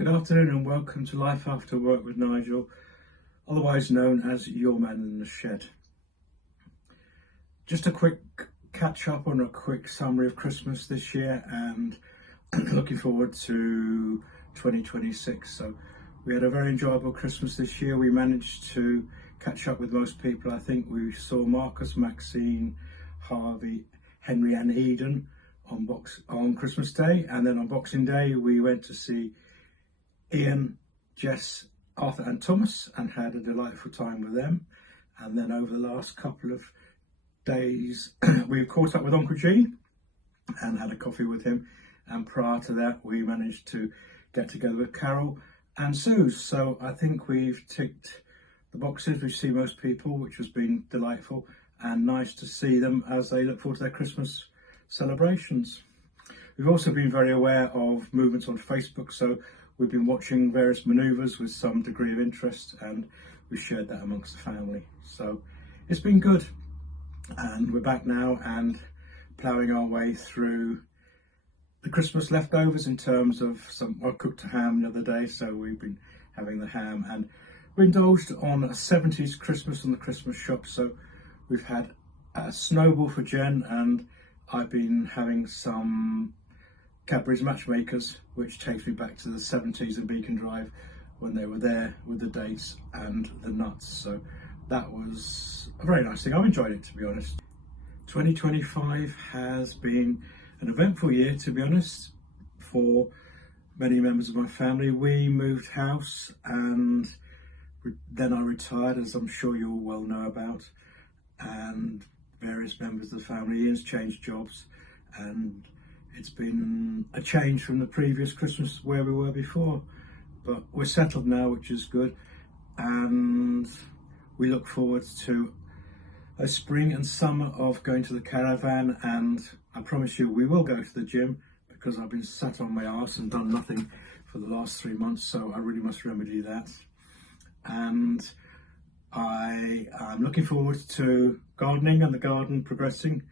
Good afternoon and welcome to Life After Work with Nigel, otherwise known as Your Man in the Shed. Just a quick catch up on a quick summary of Christmas this year and looking forward to 2026. So we had a very enjoyable Christmas this year. We managed to catch up with most people. I think we saw Marcus, Maxine, Harvey, Henry and Eden on Christmas Day, and then on Boxing Day we went to see Ian, Jess, Arthur and Thomas and had a delightful time with them. And then over the last couple of days we've caught up with Uncle Gene and had a coffee with him, and prior to that we managed to get together with Carol and Sue. So I think we've ticked the boxes. We've seen most people, which has been delightful and nice to see them as they look forward to their Christmas celebrations. We've also been very aware of movements on Facebook, so we've been watching various manoeuvres with some degree of interest, and we shared that amongst the family. So it's been good, and we're back now and ploughing our way through the Christmas leftovers in terms of I cooked a ham the other day, so we've been having the ham, and we indulged on a 70s Christmas on the Christmas shop. So we've had a snowball for Jen, and I've been having some Cadbury's Matchmakers, which takes me back to the 70s in Beacon Drive when they were there with the dates and the nuts. So that was a very nice thing. I've enjoyed it, to be honest. 2025 has been an eventful year, to be honest, for many members of my family. We moved house and then I retired, as I'm sure you all well know about, and various members of the family. Ian's changed jobs, and it's been a change from the previous Christmas where we were before, but we're settled now, which is good, and we look forward to a spring and summer of going to the caravan. And I promise you we will go to the gym, because I've been sat on my arse and done nothing for the last 3 months, so I really must remedy that. And I'm looking forward to gardening and the garden progressing,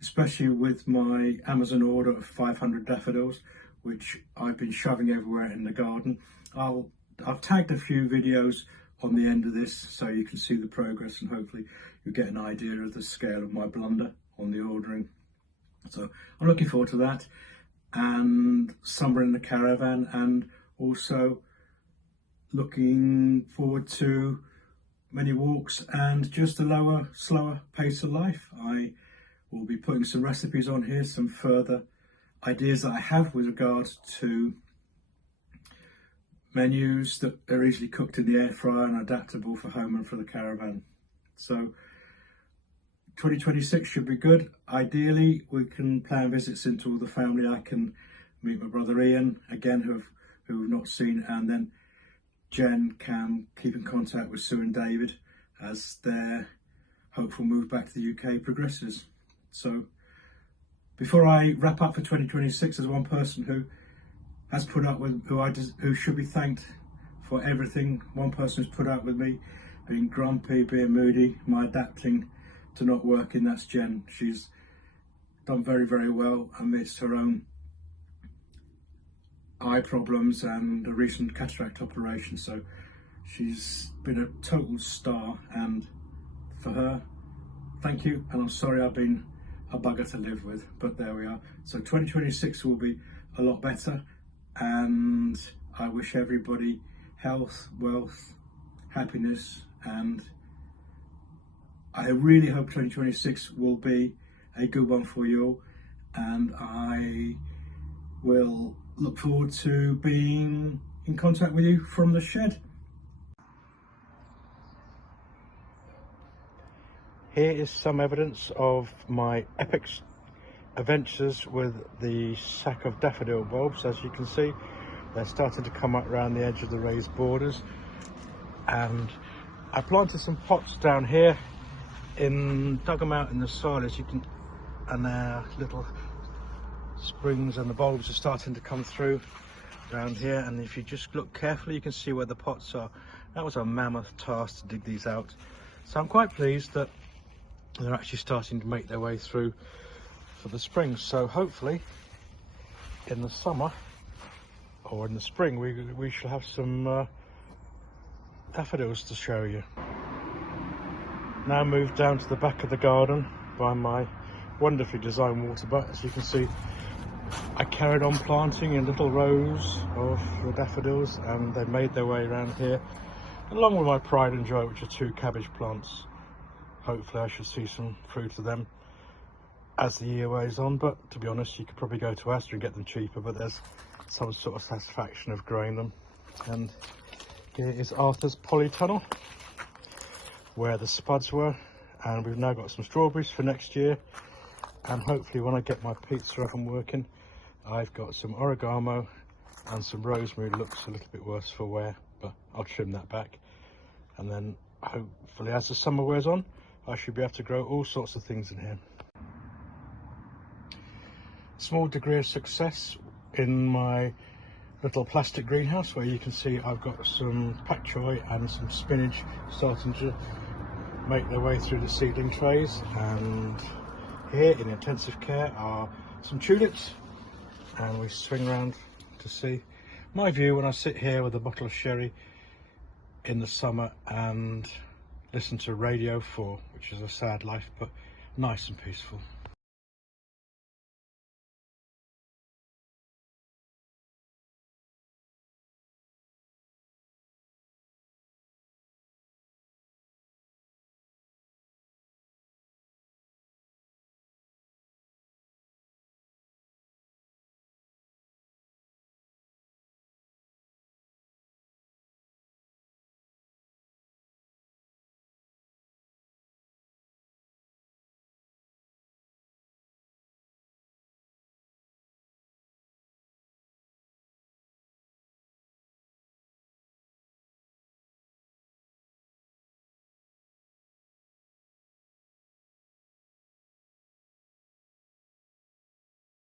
especially with my Amazon order of 500 daffodils, which I've been shoving everywhere in the garden. I've tagged a few videos on the end of this so you can see the progress, and hopefully you get an idea of the scale of my blunder on the ordering. So I'm looking forward to that, and summer in the caravan, and also looking forward to many walks and just a slower pace of life. I will be putting some recipes on here, some further ideas that I have with regards to menus that are easily cooked in the air fryer and adaptable for home and for the caravan. So 2026 should be good. Ideally we can plan visits into all the family. I can meet my brother Ian again, who we've not seen, and then Jen can keep in contact with Sue and David as their hopeful move back to the UK progresses. So before I wrap up for 2026, there's one person who has put up with, who should be thanked for everything. One person who's put up with me being grumpy, being moody, my adapting to not working. That's Jen. She's done very, very well amidst her own eye problems and a recent cataract operation. So she's been a total star, and for her, thank you. And I'm sorry I've been a bugger to live with, but there we are. So 2026 will be a lot better, and I wish everybody health, wealth, happiness, and I really hope 2026 will be a good one for you all, and I will look forward to being in contact with you from the shed. Here is some evidence of my epic adventures with the sack of daffodil bulbs. As you can see, they're starting to come up around the edge of the raised borders, and I planted some pots down here, dug them out in the soil, as you can, and they're little springs, and the bulbs are starting to come through around here. And if you just look carefully, you can see where the pots are. That was a mammoth task to dig these out, so I'm quite pleased that they're actually starting to make their way through for the spring. So hopefully in the summer or in the spring, we shall have some daffodils to show you. Now moved down to the back of the garden by my wonderfully designed water butt. As you can see, I carried on planting in little rows of the daffodils, and they made their way around here, along with my pride and joy, which are 2 cabbage plants. Hopefully I should see some fruit of them as the year wears on, but to be honest, you could probably go to Asda and get them cheaper, but there's some sort of satisfaction of growing them. And here is Arthur's polytunnel, where the spuds were, and we've now got some strawberries for next year. And hopefully when I get my pizza oven working, I've got some oregano and some rosemary. Looks a little bit worse for wear, but I'll trim that back. And then hopefully as the summer wears on, I should be able to grow all sorts of things in here. Small degree of success in my little plastic greenhouse, where you can see I've got some pak choi and some spinach starting to make their way through the seedling trays. And here in intensive care are some tulips, and we swing around to see my view when I sit here with a bottle of sherry in the summer and listen to Radio 4, which is a sad life but nice and peaceful.